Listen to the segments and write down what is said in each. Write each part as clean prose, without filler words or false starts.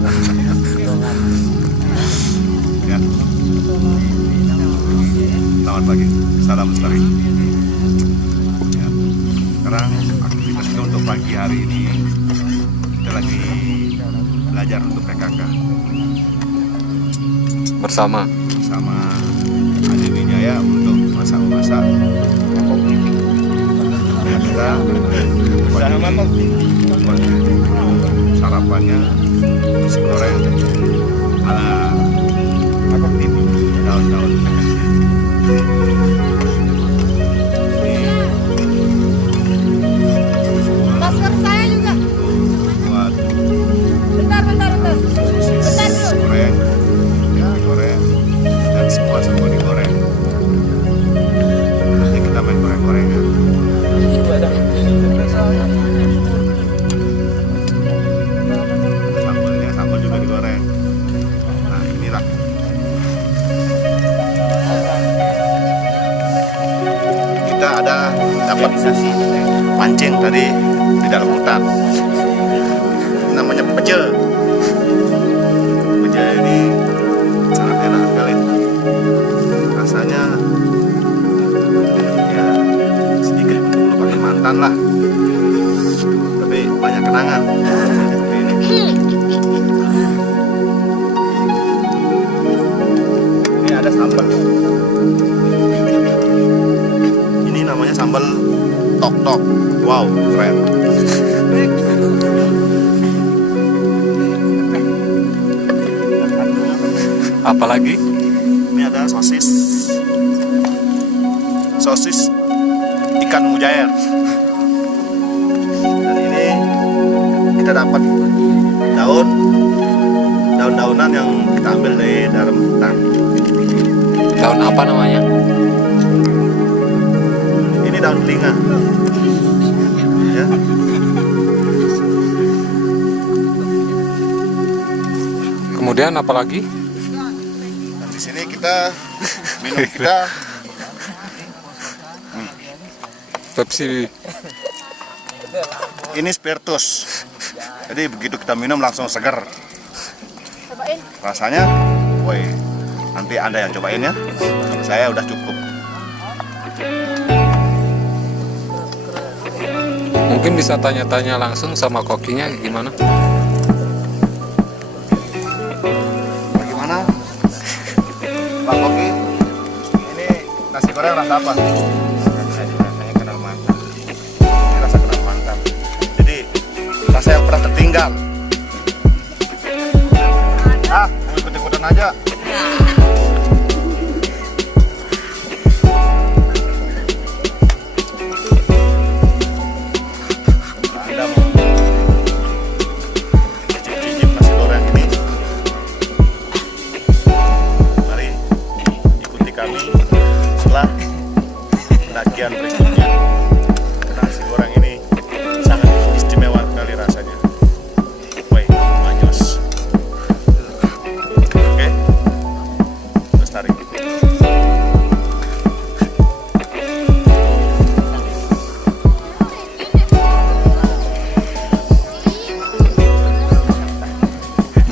Ya. Selamat pagi, salam lestari. Ya. Sekarang aktivitas kita untuk pagi hari ini kita lagi belajar untuk PKK bersama Adi Wijaya untuk masak-masak. Ya, kita pagi sarapannya nasi goreng ala daun-daun. Masker saya juga. Buat Bentar. sosis goreng, digoreng, dan semua digoreng. Nanti kita main goreng-gorengan. Sambal juga digoreng. Nah, inilah. Kita ada dapat pancing tadi di dalam hutan. Namanya pecel. Pecel ini sangat enak sekali. Rasanya ya sedikit melupakan mantan lah. Tapi banyak kenangan. Seperti ini. Ini ada sambal. Ini namanya sambal tok-tok. Wow, keren. apalagi Ini ada sosis ikan mujair. Dan ini kita dapat daun-daunan yang kita ambil dari dalam hutan. daun apa namanya? Ini daun telinga. Ya. Kemudian apalagi? Dan di sini kita minum kita Pepsi. ini spiritus. Jadi begitu kita minum langsung segar. Cobain. Rasanya, woi, nanti Anda yang cobain ya. Saya udah cukup. Mungkin bisa tanya-tanya langsung sama kokinya gimana? Bagaimana, Pak Koki? Ini nasi goreng rasa apa? Rasanya kenal mantap. Ini rasa kenal mantap. Jadi rasa yang pernah tertinggal. Mau ikut-ikutan aja. Anda mau cicip-cicip nasi goreng ini? Mari ikuti kami setelah pendakian berikutnya. Nasi goreng ini sangat istimewa sekali rasanya. Woi, manyos. Oke, lestari.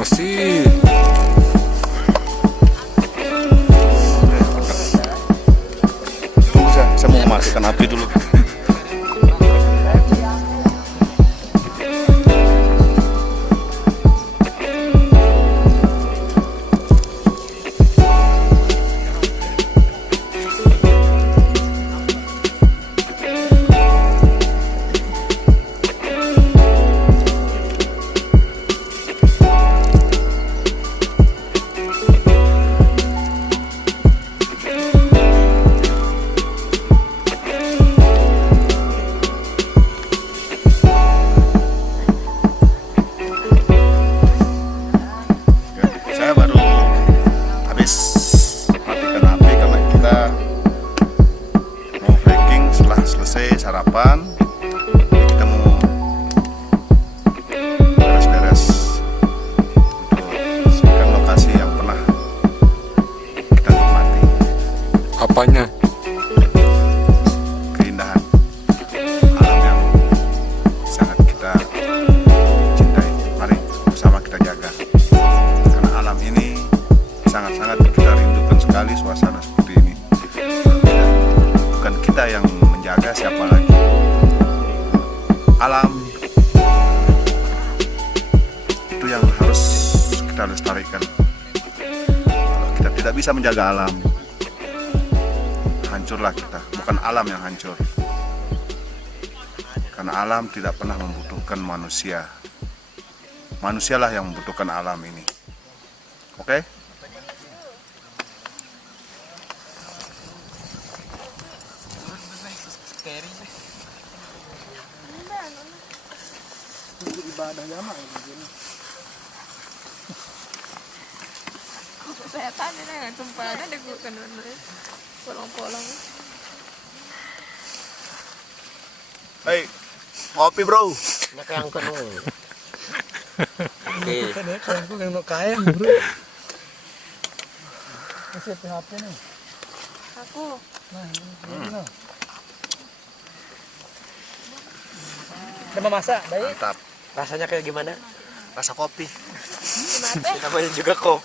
Masih Tunggu, saya mau mematikan api dulu. sangat kita rindukan sekali suasana seperti ini. Bukan kita yang menjaga, siapa lagi? Alam itu yang harus kita lestarikan. Kalau kita tidak bisa menjaga alam, hancurlah kita. Bukan alam yang hancur, karena alam tidak pernah membutuhkan manusia. Manusialah yang membutuhkan alam ini. Oke? Setan ini kan sempurna deh gue kan polong-polong. Hei, ngopi bro. Nakayangkan mo. Okay. Aku yang nak kaya bro. Kasi PHP nih. Aku. Udah mau masak, baik. Mantap. Rasanya kayak gimana? Rasa kopi. Gimana? Namanya juga kok.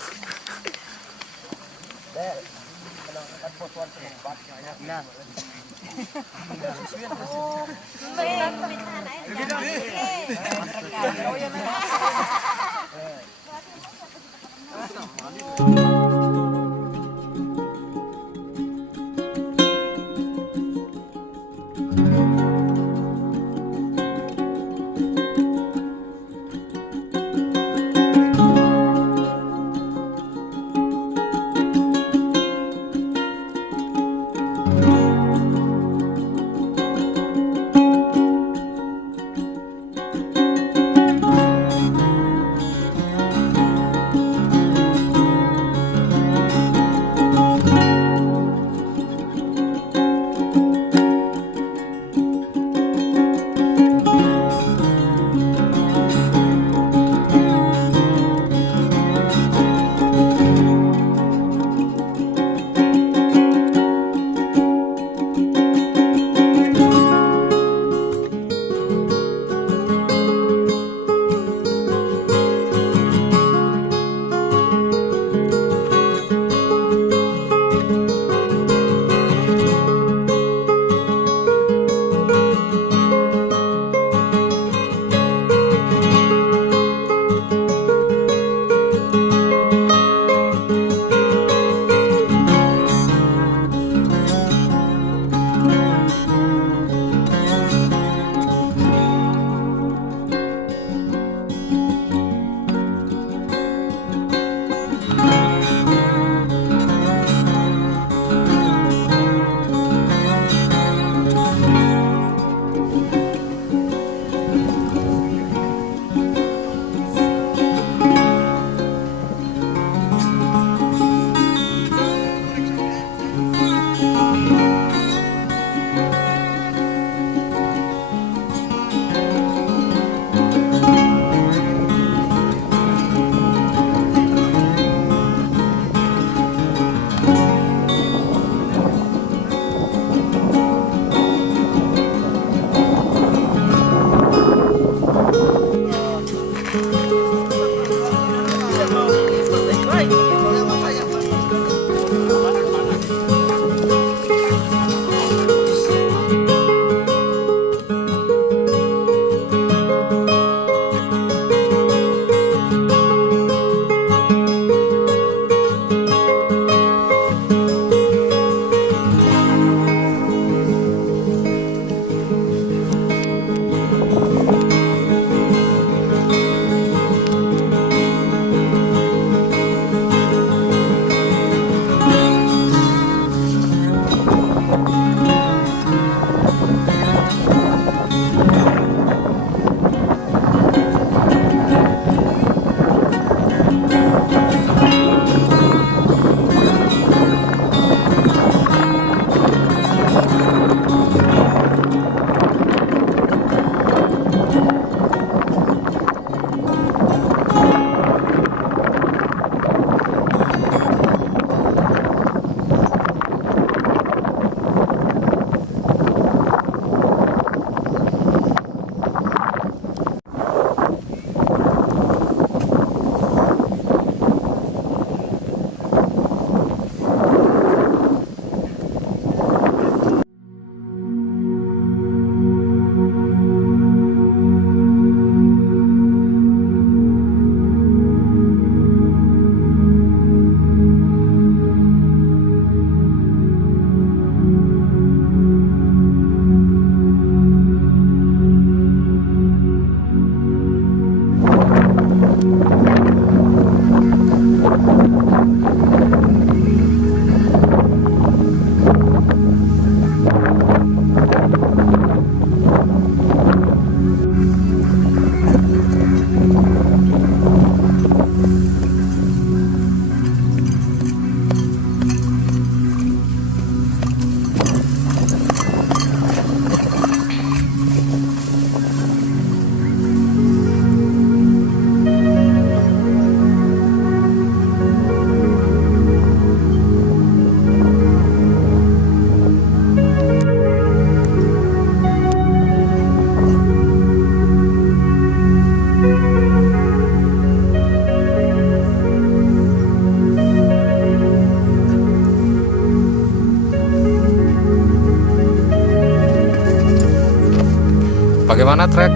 Bagaimana trek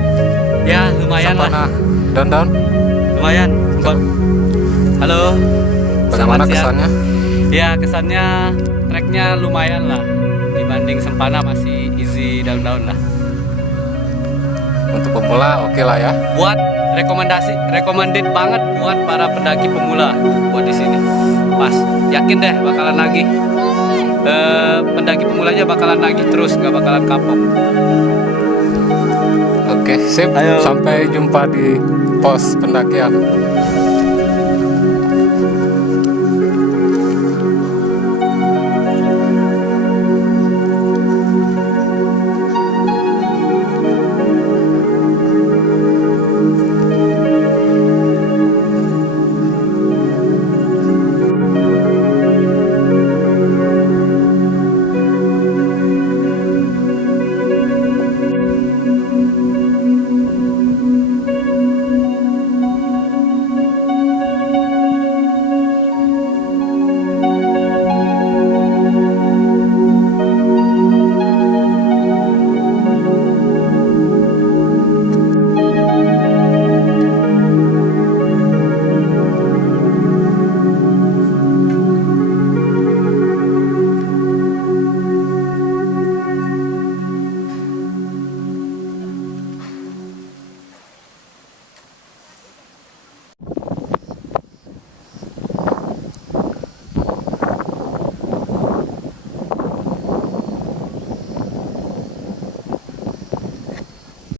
Ya lumayan lah, Sempana Down? lumayan. Halo, Bagaimana selamat siang. kesannya? Ya kesannya treknya lumayan lah. Dibanding Sempana masih easy down lah. Untuk pemula oke lah ya. Buat recommended banget buat para pendaki pemula buat di sini. Pas, yakin deh bakalan nagih. Pendaki pemulanya bakalan nagih terus, nggak bakalan kapok. Oke, sip. Ayo. Sampai jumpa di pos pendakian.